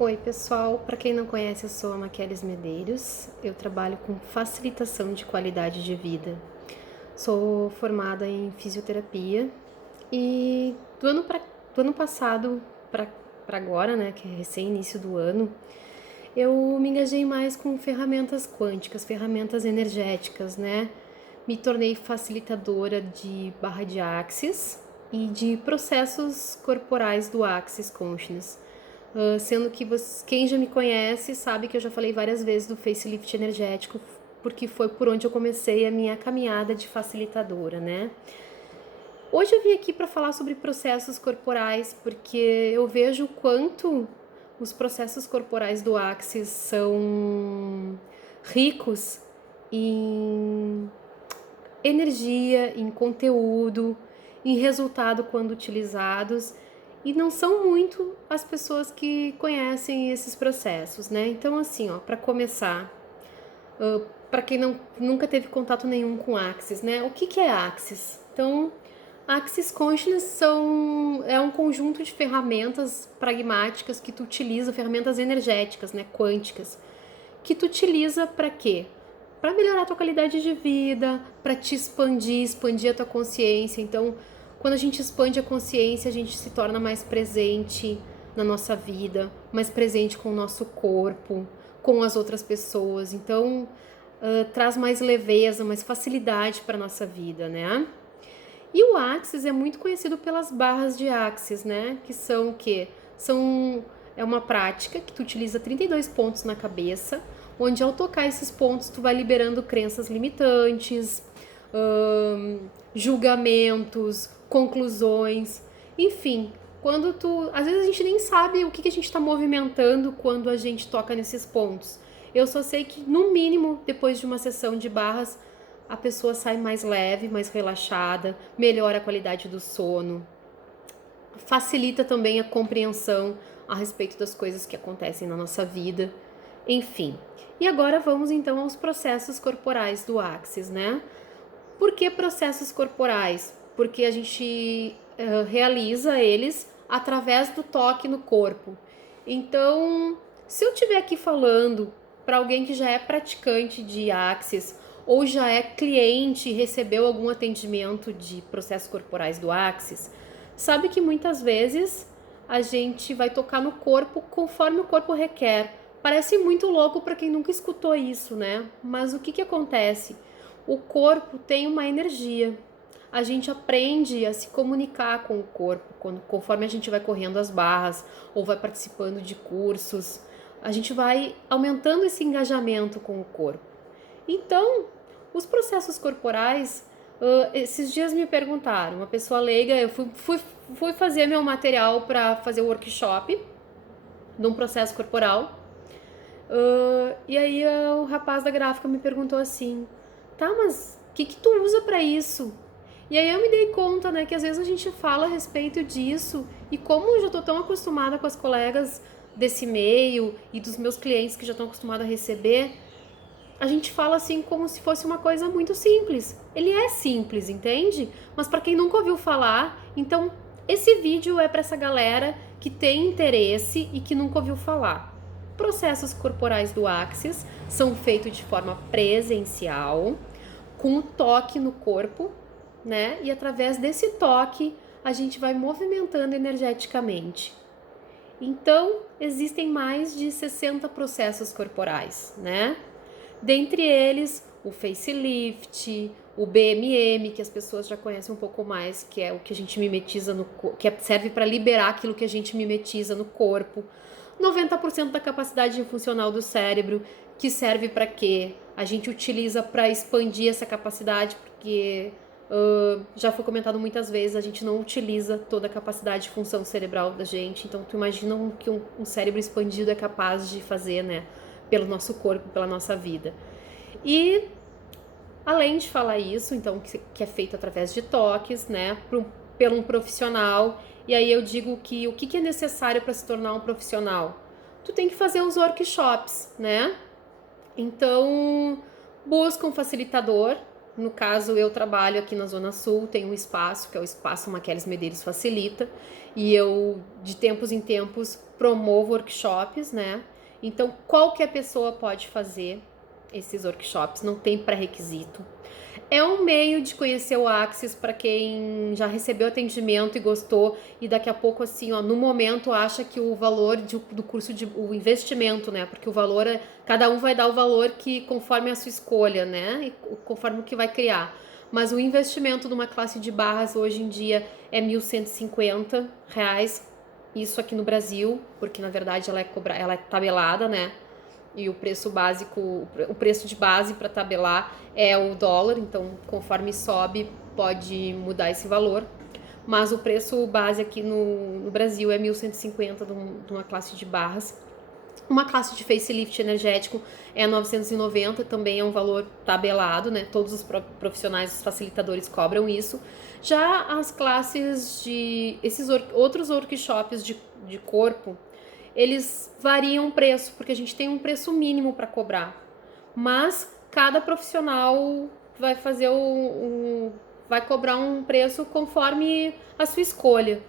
Oi, pessoal. Para quem não conhece, eu sou a Maqueles Medeiros. Eu trabalho com facilitação de qualidade de vida. Sou formada em fisioterapia e do ano passado para agora, né, que é recém-início do ano, eu me engajei mais com ferramentas quânticas, ferramentas energéticas, né? Me tornei facilitadora de barra de Axis e de processos corporais do Axis Consciousness. Sendo que quem já me conhece sabe que eu já falei várias vezes do facelift energético, porque foi por onde eu comecei a minha caminhada de facilitadora, né? Hoje eu vim aqui para falar sobre processos corporais, porque eu vejo o quanto os processos corporais do Axis são ricos em energia, em conteúdo, em resultado quando utilizados, e não são muito as pessoas que conhecem esses processos, né? Então, assim, ó, para começar, para quem nunca teve contato nenhum com Axis, né? O que é Axis? Então, Axis Consciousness é um conjunto de ferramentas pragmáticas que tu utiliza, ferramentas energéticas, né, quânticas, que tu utiliza para quê? Para melhorar a tua qualidade de vida, para te expandir a tua consciência. Então, quando a gente expande a consciência, a gente se torna mais presente na nossa vida, mais presente com o nosso corpo, com as outras pessoas. Então, traz mais leveza, mais facilidade para nossa vida, né? E o Axis é muito conhecido pelas barras de Axis, né? Que são o quê? É uma prática que tu utiliza 32 pontos na cabeça, onde ao tocar esses pontos tu vai liberando crenças limitantes, julgamentos, conclusões, enfim. Quando tu... Às vezes a gente nem sabe o que a gente está movimentando quando a gente toca nesses pontos. Eu só sei que, no mínimo, depois de uma sessão de barras, a pessoa sai mais leve, mais relaxada, melhora a qualidade do sono, facilita também a compreensão a respeito das coisas que acontecem na nossa vida, enfim. E agora vamos então aos processos corporais do Axis, né? Por que processos corporais? Porque a gente realiza eles através do toque no corpo. Então, se eu estiver aqui falando para alguém que já é praticante de Axis ou já é cliente e recebeu algum atendimento de processos corporais do Axis, sabe que muitas vezes a gente vai tocar no corpo conforme o corpo requer. Parece muito louco para quem nunca escutou isso, né? Mas o que acontece? O corpo tem uma energia. A gente aprende a se comunicar com o corpo conforme a gente vai correndo as barras ou vai participando de cursos. A gente vai aumentando esse engajamento com o corpo. Então, os processos corporais, esses dias me perguntaram, uma pessoa leiga, eu fui fazer meu material para fazer o workshop de um processo corporal. E aí o rapaz da gráfica me perguntou assim, tá, mas o que tu usa para isso? E aí eu me dei conta, né, que às vezes a gente fala a respeito disso e como eu já tô tão acostumada com as colegas desse meio e dos meus clientes que já estão acostumados a receber, a gente fala assim como se fosse uma coisa muito simples. Ele é simples, entende? Mas para quem nunca ouviu falar, então esse vídeo é para essa galera que tem interesse e que nunca ouviu falar. Processos corporais do Axis são feitos de forma presencial, com o toque no corpo, né? E através desse toque a gente vai movimentando energeticamente. Então, existem mais de 60 processos corporais, né? Dentre eles, o facelift, o BMM, que as pessoas já conhecem um pouco mais, que é o que a gente mimetiza que serve para liberar aquilo que a gente mimetiza no corpo. 90% da capacidade funcional do cérebro, que serve para quê? A gente utiliza para expandir essa capacidade, porque já foi comentado muitas vezes, a gente não utiliza toda a capacidade de função cerebral da gente. Então, tu imagina o que um cérebro expandido é capaz de fazer, né? Pelo nosso corpo, pela nossa vida. E além de falar isso, então, que é feito através de toques, né, pelo um profissional. E aí eu digo que o que é necessário para se tornar um profissional? Tu tem que fazer os workshops, né? Então, busca um facilitador, No caso, eu trabalho aqui na Zona Sul, tem um espaço, que é o Espaço Maqueles Medeiros Facilita, e eu, de tempos em tempos, promovo workshops, né? Então, qualquer pessoa pode fazer esses workshops, não tem pré-requisito. É um meio de conhecer o Axis para quem já recebeu atendimento e gostou e daqui a pouco, assim, ó, no momento acha que o valor do curso, o investimento, né? Porque o valor cada um vai dar o valor que conforme a sua escolha, né? E conforme o que vai criar. Mas o investimento numa classe de barras hoje em dia é R$1.150, isso aqui no Brasil, porque na verdade ela é tabelada, né? E o preço básico, o preço de base para tabelar é o dólar, então conforme sobe pode mudar esse valor. Mas o preço base aqui no Brasil é 1.150 de uma classe de barras. Uma classe de facelift energético é 990, também é um valor tabelado, né? Todos os profissionais, os facilitadores cobram isso. Já as classes esses outros workshops de corpo, eles variam o preço, porque a gente tem um preço mínimo para cobrar. Mas cada profissional vai fazer vai cobrar um preço conforme a sua escolha.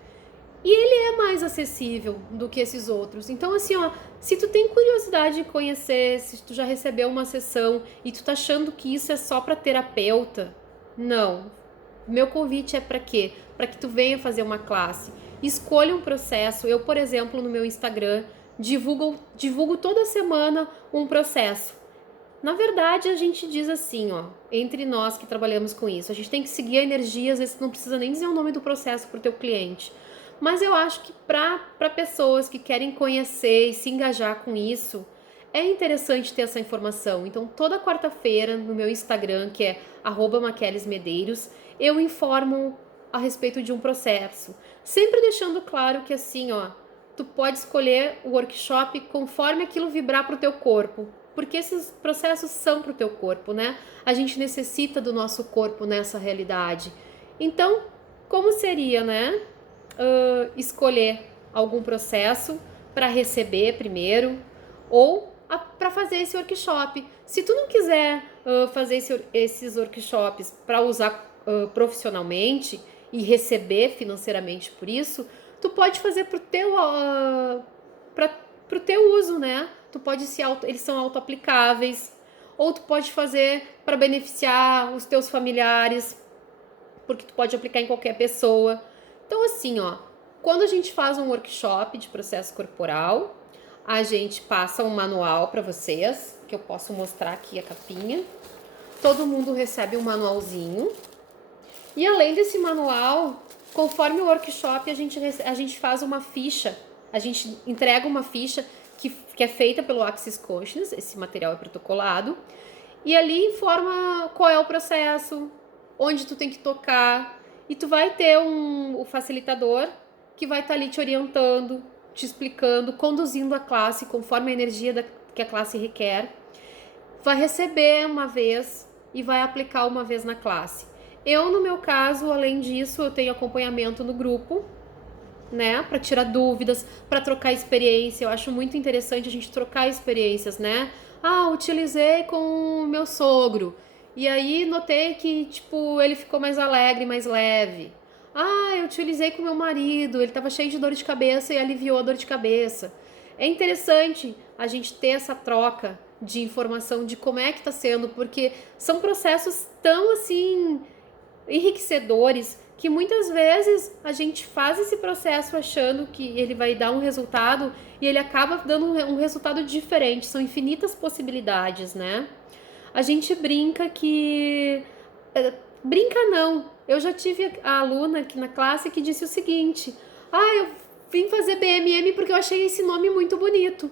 E ele é mais acessível do que esses outros. Então, assim, ó, se tu tem curiosidade de conhecer, se tu já recebeu uma sessão e tu tá achando que isso é só para terapeuta, não. Meu convite é para quê? Para que tu venha fazer uma classe. Escolha um processo. Eu, por exemplo, no meu Instagram, divulgo toda semana um processo. Na verdade, a gente diz assim, ó, entre nós que trabalhamos com isso, a gente tem que seguir a energia, às vezes não precisa nem dizer o nome do processo para o teu cliente. Mas eu acho que para pessoas que querem conhecer e se engajar com isso, é interessante ter essa informação. Então, toda quarta-feira no meu Instagram, que é @maquelesmedeiros, eu informo a respeito de um processo. Sempre deixando claro que assim, ó, tu pode escolher o workshop conforme aquilo vibrar para o teu corpo. Porque esses processos são para o teu corpo, né? A gente necessita do nosso corpo nessa realidade. Então, como seria, né? Escolher algum processo para receber primeiro ou para fazer esse workshop. Se tu não quiser fazer esses workshops para usar profissionalmente e receber financeiramente por isso, tu pode fazer pro teu uso, né? Tu pode eles são auto-aplicáveis, ou tu pode fazer para beneficiar os teus familiares, porque tu pode aplicar em qualquer pessoa. Então, assim, ó, quando a gente faz um workshop de processo corporal, a gente passa um manual para vocês, que eu posso mostrar aqui a capinha. Todo mundo recebe um manualzinho. E além desse manual, conforme o workshop, a gente faz uma ficha, a gente entrega uma ficha que é feita pelo Axis Consciousness, esse material é protocolado, e ali informa qual é o processo, onde tu tem que tocar, e tu vai ter o facilitador que vai estar ali te orientando, te explicando, conduzindo a classe conforme a energia que a classe requer. Vai receber uma vez e vai aplicar uma vez na classe. Eu, no meu caso, além disso, eu tenho acompanhamento no grupo, né, para tirar dúvidas, para trocar experiência. Eu acho muito interessante a gente trocar experiências, né? Utilizei com o meu sogro e aí notei que, tipo, ele ficou mais alegre, mais leve. Eu utilizei com meu marido, ele estava cheio de dor de cabeça e aliviou a dor de cabeça. É interessante a gente ter essa troca de informação de como é que está sendo, porque são processos tão, assim, enriquecedores que muitas vezes a gente faz esse processo achando que ele vai dar um resultado e ele acaba dando um resultado diferente. São infinitas possibilidades, né? A gente brinca que... Brinca não. Eu já tive a aluna aqui na classe que disse o seguinte: eu vim fazer BMM porque eu achei esse nome muito bonito.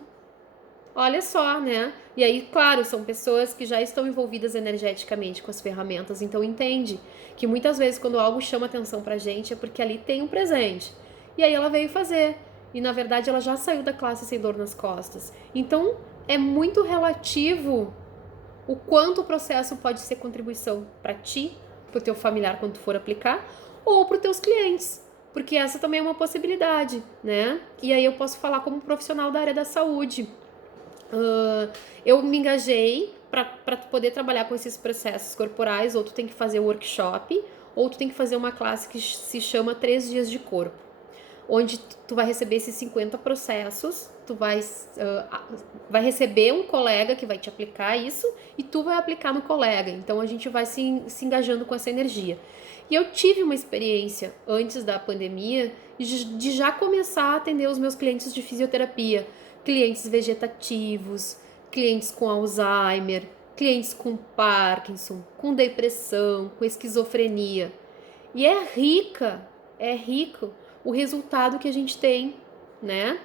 Olha só, né? E aí, claro, são pessoas que já estão envolvidas energeticamente com as ferramentas, então entende que muitas vezes quando algo chama atenção pra gente é porque ali tem um presente. E aí ela veio fazer. E na verdade ela já saiu da classe sem dor nas costas. Então é muito relativo o quanto o processo pode ser contribuição para ti, pro teu familiar quando tu for aplicar, ou para os teus clientes. Porque essa também é uma possibilidade, né? E aí eu posso falar como profissional da área da saúde. Eu me engajei para poder trabalhar com esses processos corporais, ou tu tem que fazer o workshop, ou tu tem que fazer uma classe que se chama 3 dias de corpo, onde tu vai receber esses 50 processos, tu vai receber um colega que vai te aplicar isso e tu vai aplicar no colega. Então a gente vai se engajando com essa energia. E eu tive uma experiência antes da pandemia de já começar a atender os meus clientes de fisioterapia, clientes vegetativos, clientes com Alzheimer, clientes com Parkinson, com depressão, com esquizofrenia. E é rico o resultado que a gente tem, né?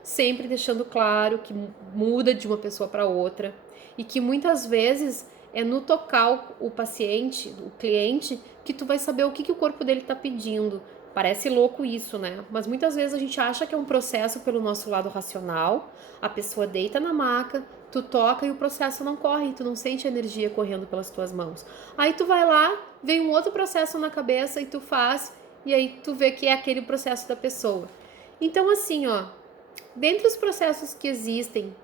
Sempre deixando claro que muda de uma pessoa para outra e que muitas vezes é no tocar o paciente, o cliente, que tu vai saber o que o corpo dele está pedindo. Parece louco isso, né? Mas muitas vezes a gente acha que é um processo pelo nosso lado racional, a pessoa deita na maca, tu toca e o processo não corre, tu não sente a energia correndo pelas tuas mãos. Aí tu vai lá, vem um outro processo na cabeça e tu faz, e aí tu vê que é aquele processo da pessoa. Então assim, ó, dentre os processos que existem,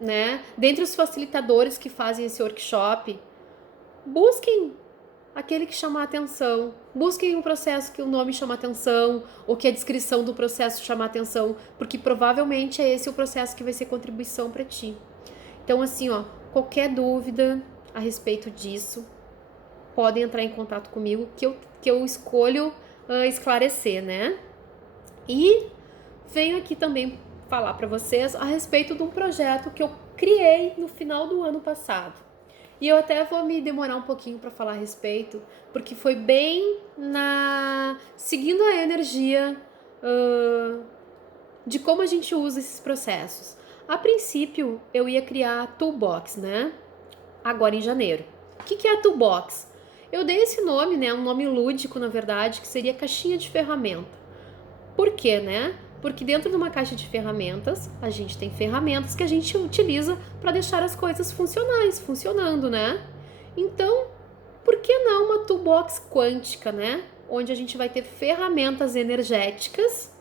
né, dentre os facilitadores que fazem esse workshop, busquem aquele que chama a atenção. Busquem um processo que o nome chama a atenção, ou que a descrição do processo chama a atenção, porque provavelmente é esse o processo que vai ser contribuição para ti. Então, assim, ó, qualquer dúvida a respeito disso, podem entrar em contato comigo, que eu escolho esclarecer, né? E venho aqui também falar para vocês a respeito de um projeto que eu criei no final do ano passado. E eu até vou me demorar um pouquinho para falar a respeito, porque foi bem seguindo a energia de como a gente usa esses processos. A princípio, eu ia criar a Toolbox, né? Agora em janeiro. O que é a Toolbox? Eu dei esse nome, né? Um nome lúdico, na verdade, que seria caixinha de ferramenta. Por quê, né? Porque dentro de uma caixa de ferramentas, a gente tem ferramentas que a gente utiliza para deixar as coisas funcionais, funcionando, né? Então, por que não uma toolbox quântica, né? Onde a gente vai ter ferramentas energéticas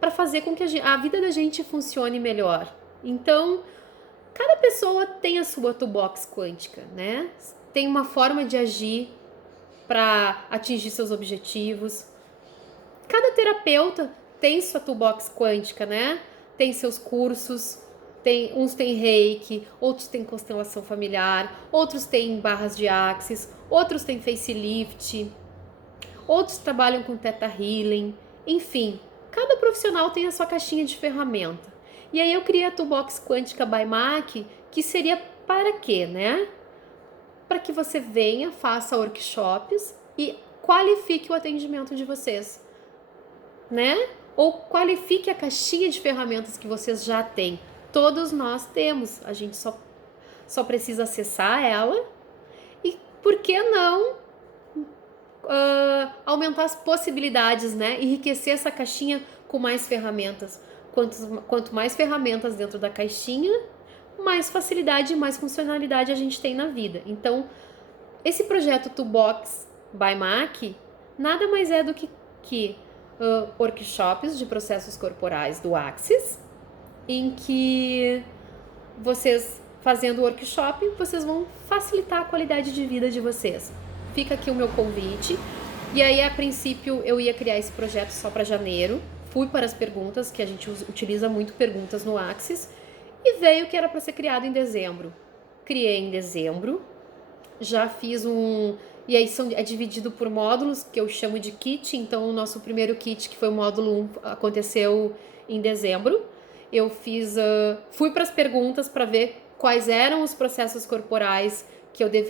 para fazer com que a vida da gente funcione melhor. Então, cada pessoa tem a sua toolbox quântica, né? Tem uma forma de agir para atingir seus objetivos. Cada terapeuta tem sua toolbox quântica, né? Tem seus cursos, uns têm reiki, outros têm constelação familiar, outros têm barras de axis, outros têm facelift, outros trabalham com theta healing, enfim, cada profissional tem a sua caixinha de ferramenta. E aí eu criei a Toolbox Quântica by MAC, que seria para quê, né? Para que você venha, faça workshops e qualifique o atendimento de vocês, né? Ou qualifique a caixinha de ferramentas que vocês já têm. Todos nós temos, a gente só precisa acessar ela. E por que não aumentar as possibilidades, né? Enriquecer essa caixinha com mais ferramentas. Quanto mais ferramentas dentro da caixinha, mais facilidade e mais funcionalidade a gente tem na vida. Então, esse projeto Toolbox by MAC nada mais é do que workshops de processos corporais do Axis, em que vocês, fazendo o workshop, vocês vão facilitar a qualidade de vida de vocês. Fica aqui o meu convite. E aí, a princípio, eu ia criar esse projeto só para janeiro. Fui para as perguntas, que a gente utiliza muito perguntas no Axis, e veio que era para ser criado em dezembro. Criei em dezembro, já fiz e aí é dividido por módulos, que eu chamo de kit. Então, o nosso primeiro kit, que foi o módulo 1, aconteceu em dezembro. Eu fui para as perguntas para ver quais eram os processos corporais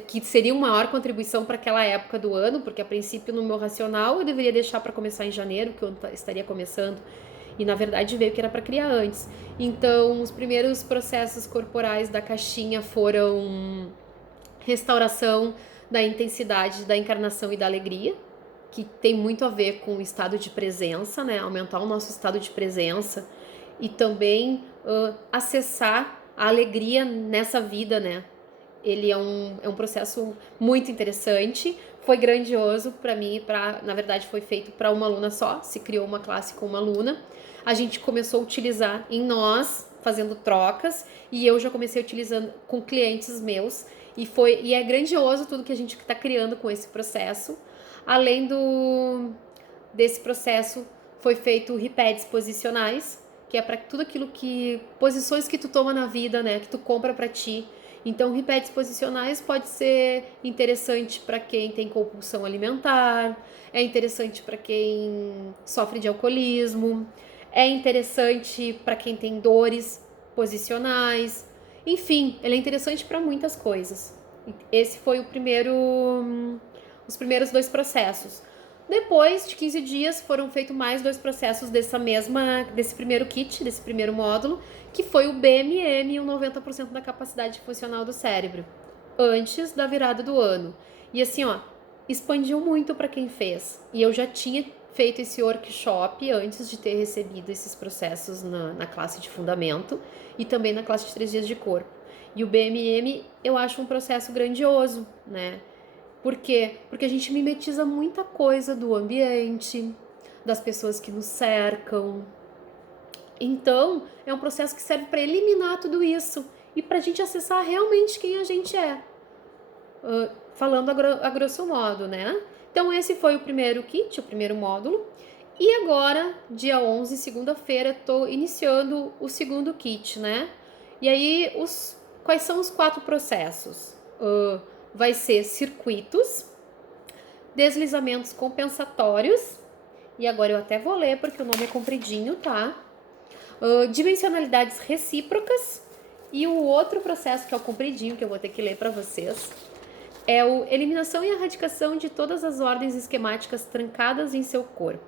que seriam maior contribuição para aquela época do ano, porque a princípio no meu racional eu deveria deixar para começar em janeiro, que eu estaria começando, e na verdade veio que era para criar antes. Então, os primeiros processos corporais da caixinha foram restauração da intensidade da encarnação e da alegria, que tem muito a ver com o estado de presença, né? Aumentar o nosso estado de presença e também acessar a alegria nessa vida, né? Ele é um processo muito interessante, foi grandioso para mim, na verdade foi feito para uma aluna só, se criou uma classe com uma aluna. A gente começou a utilizar em nós, fazendo trocas e eu já comecei utilizando com clientes meus e é grandioso tudo que a gente está criando com esse processo. Além desse processo, foi feito repads posicionais, que é para tudo aquilo que posições que tu toma na vida, né, que tu compra para ti. Então, repads posicionais pode ser interessante para quem tem compulsão alimentar, é interessante para quem sofre de alcoolismo, é interessante para quem tem dores posicionais. Enfim, ele é interessante para muitas coisas. Esse foi os primeiros 2 processos. Depois de 15 dias foram feitos mais 2 processos desse primeiro kit, desse primeiro módulo, que foi o BMM e o 90% da capacidade funcional do cérebro, antes da virada do ano. E assim, ó, expandiu muito para quem fez. E eu já tinha feito esse workshop antes de ter recebido esses processos na classe de fundamento e também na classe de 3 dias de corpo. E o BMM eu acho um processo grandioso, né? Por quê? Porque a gente mimetiza muita coisa do ambiente, das pessoas que nos cercam. Então, é um processo que serve para eliminar tudo isso e para a gente acessar realmente quem a gente é. Falando a grosso modo, né? Então, esse foi o primeiro kit, o primeiro módulo. E agora, dia 11, segunda-feira, estou iniciando o segundo kit, né? E aí, quais são os 4 processos? Vai ser circuitos, deslizamentos compensatórios, e agora eu até vou ler porque o nome é compridinho, tá? Dimensionalidades recíprocas, e o outro processo que é o compridinho, que eu vou ter que ler para vocês, é o eliminação e erradicação de todas as ordens esquemáticas trancadas em seu corpo.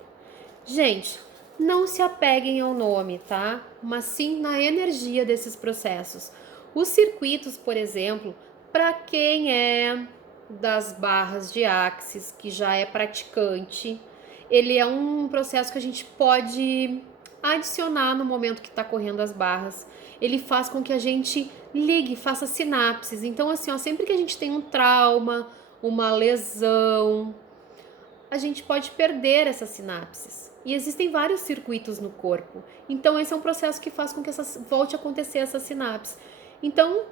Gente, não se apeguem ao nome, tá? Mas sim na energia desses processos. Os circuitos, por exemplo, para quem é das barras de Axis, que já é praticante, ele é um processo que a gente pode adicionar no momento que está correndo as barras. Ele faz com que a gente ligue, faça sinapses. Então, assim, ó, sempre que a gente tem um trauma, uma lesão, a gente pode perder essas sinapses. E existem vários circuitos no corpo. Então, esse é um processo que faz com que volte a acontecer essa sinapse. Então,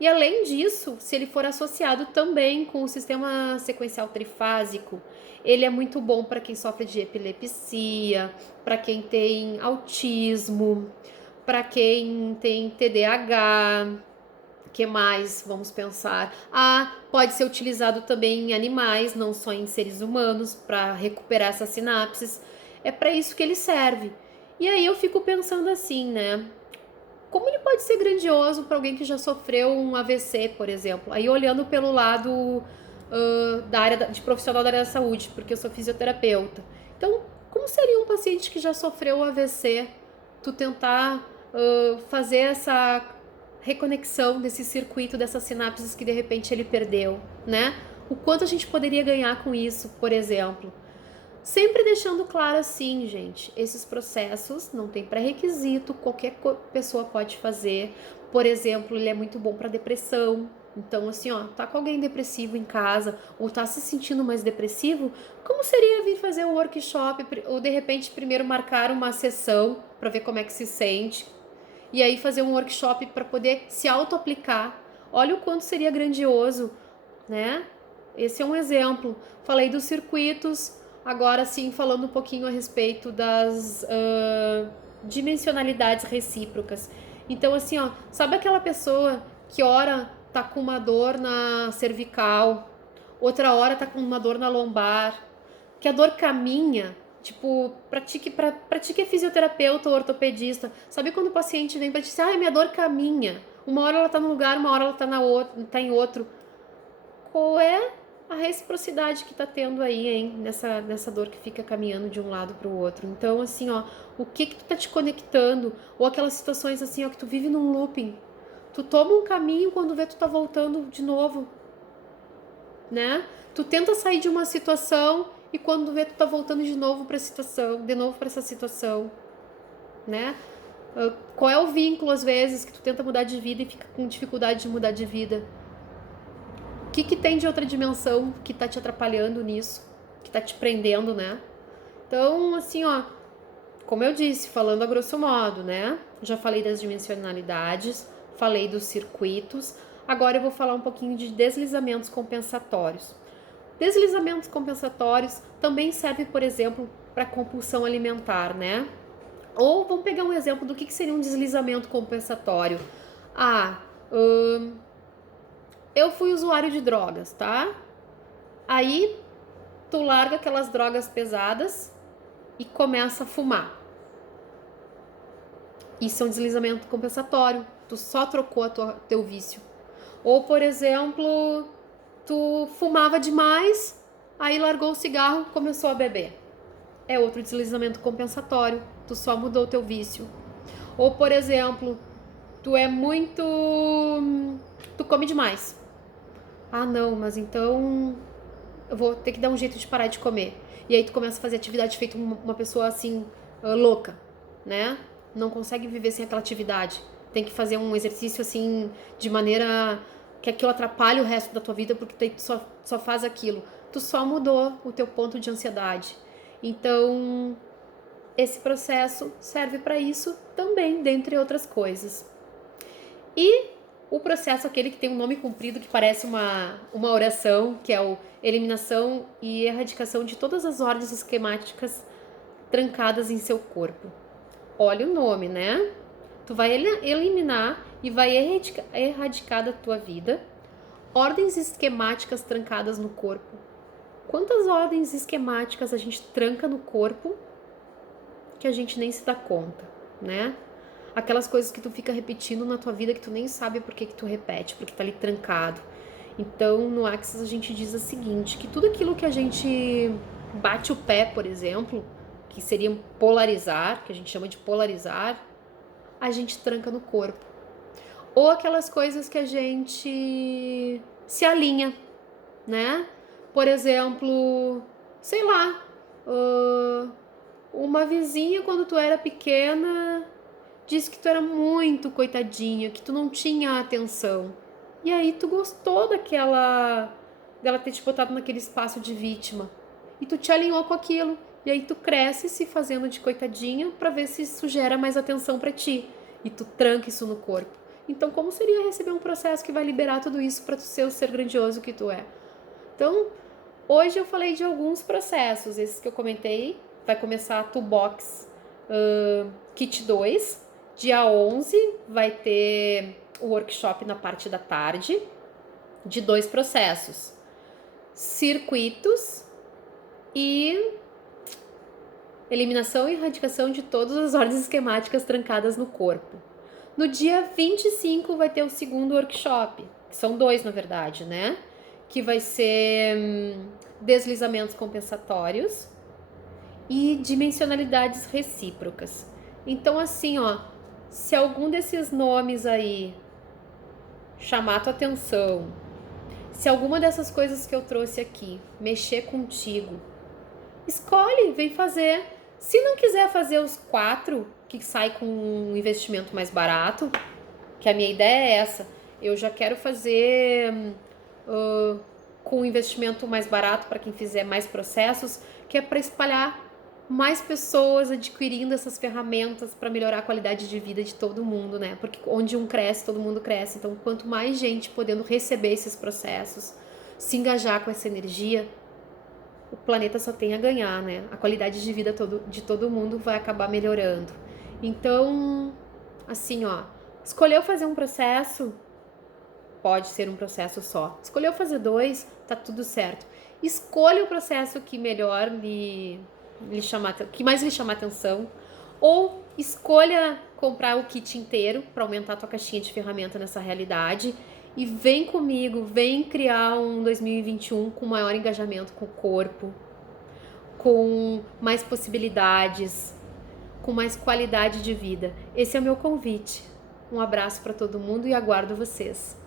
e além disso, se ele for associado também com o sistema sequencial trifásico, ele é muito bom para quem sofre de epilepsia, para quem tem autismo, para quem tem TDAH, que mais vamos pensar? Pode ser utilizado também em animais, não só em seres humanos, para recuperar essas sinapses. É para isso que ele serve. E aí eu fico pensando assim, né? Como ele pode ser grandioso para alguém que já sofreu um AVC, por exemplo? Aí olhando pelo lado da área de profissional da área da saúde, porque eu sou fisioterapeuta. Então, como seria um paciente que já sofreu um AVC? Tu tentar fazer essa reconexão desse circuito, dessas sinapses que de repente ele perdeu, né? O quanto a gente poderia ganhar com isso, por exemplo? Sempre deixando claro assim, gente, esses processos não tem pré-requisito, qualquer pessoa pode fazer. Por exemplo, ele é muito bom para depressão. Então, assim, ó, tá com alguém depressivo em casa ou tá se sentindo mais depressivo, como seria vir fazer um workshop ou de repente primeiro marcar uma sessão para ver como é que se sente e aí fazer um workshop para poder se auto-aplicar. Olha o quanto seria grandioso, né? Esse é um exemplo. Falei dos circuitos. Agora sim, falando um pouquinho a respeito das dimensionalidades recíprocas. Então, assim, ó, sabe aquela pessoa que ora tá com uma dor na cervical, outra hora tá com uma dor na lombar, que a dor caminha, tipo, pratique fisioterapeuta ou ortopedista. Sabe quando o paciente vem pra te dizer, minha dor caminha. Uma hora ela tá num lugar, uma hora ela tá em outro. Qual é a reciprocidade que tá tendo aí, hein, nessa dor que fica caminhando de um lado pro outro? Então, assim, ó, o que tu tá te conectando? Ou aquelas situações assim, ó, que tu vive num looping. Tu toma um caminho, quando vê tu tá voltando de novo, né? Tu tenta sair de uma situação e quando vê tu tá voltando de novo pra essa situação, né? Qual é o vínculo, às vezes, que tu tenta mudar de vida e fica com dificuldade de mudar de vida? O que tem de outra dimensão que tá te atrapalhando nisso? Que tá te prendendo, né? Então, assim, ó, como eu disse, falando a grosso modo, né? Já falei das dimensionalidades, falei dos circuitos. Agora eu vou falar um pouquinho de deslizamentos compensatórios. Deslizamentos compensatórios também servem, por exemplo, para compulsão alimentar, né? Ou vamos pegar um exemplo do que seria um deslizamento compensatório. Eu fui usuário de drogas, tá? Aí tu larga aquelas drogas pesadas e começa a fumar. Isso é um deslizamento compensatório. Tu só trocou teu vício. Ou, por exemplo, tu fumava demais, aí largou o cigarro, começou a beber. É outro deslizamento compensatório. Tu só mudou o teu vício. Ou, por exemplo, tu come demais. Não, mas então eu vou ter que dar um jeito de parar de comer. E aí tu começa a fazer atividade feito uma pessoa assim, louca, né? Não consegue viver sem aquela atividade. Tem que fazer um exercício assim, de maneira que aquilo atrapalhe o resto da tua vida, porque tu só faz aquilo. Tu só mudou o teu ponto de ansiedade. Então, esse processo serve para isso também, dentre outras coisas. E o processo aquele que tem um nome comprido, que parece uma oração, que é o eliminação e erradicação de todas as ordens esquemáticas trancadas em seu corpo. Olha o nome, né? Tu vai eliminar e vai erradicar da tua vida ordens esquemáticas trancadas no corpo. Quantas ordens esquemáticas a gente tranca no corpo que a gente nem se dá conta, né? Aquelas coisas que tu fica repetindo na tua vida que tu nem sabe por que tu repete, porque tá ali trancado. Então, no Axis a gente diz o seguinte, que tudo aquilo que a gente bate o pé, por exemplo, que seria polarizar, que a gente chama de polarizar, a gente tranca no corpo. Ou aquelas coisas que a gente se alinha, né? Por exemplo, sei lá, uma vizinha quando tu era pequena disse que tu era muito coitadinha, que tu não tinha atenção. E aí tu gostou dela ter te botado naquele espaço de vítima. E tu te alinhou com aquilo. E aí tu cresce se fazendo de coitadinha pra ver se isso gera mais atenção pra ti. E tu tranca isso no corpo. Então como seria receber um processo que vai liberar tudo isso pra tu ser o ser grandioso que tu é? Então, hoje eu falei de alguns processos. Esses que eu comentei, vai começar a Toolbox Kit 2. Dia 11 vai ter o workshop na parte da tarde de 2 processos. Circuitos e eliminação e erradicação de todas as ordens esquemáticas trancadas no corpo. No dia 25 vai ter o segundo workshop, que são 2 na verdade, né? Que vai ser deslizamentos compensatórios e dimensionalidades recíprocas. Então assim, se algum desses nomes aí chamar tua atenção, se alguma dessas coisas que eu trouxe aqui mexer contigo, escolhe, vem fazer. Se não quiser fazer os 4, que sai com um investimento mais barato, que a minha ideia é essa, eu já quero fazer com um investimento mais barato para quem fizer mais processos, que é para espalhar mais pessoas adquirindo essas ferramentas para melhorar a qualidade de vida de todo mundo, né? Porque onde um cresce, todo mundo cresce. Então, quanto mais gente podendo receber esses processos, se engajar com essa energia, o planeta só tem a ganhar, né? A qualidade de vida de todo mundo vai acabar melhorando. Então, assim, escolheu fazer um processo, pode ser um processo só. Escolheu fazer 2, tá tudo certo. Escolha o processo que melhor que mais lhe chamar atenção, ou escolha comprar o kit inteiro para aumentar a tua caixinha de ferramenta nessa realidade e vem comigo, vem criar um 2021 com maior engajamento com o corpo, com mais possibilidades, com mais qualidade de vida. Esse é o meu convite. Um abraço para todo mundo e aguardo vocês.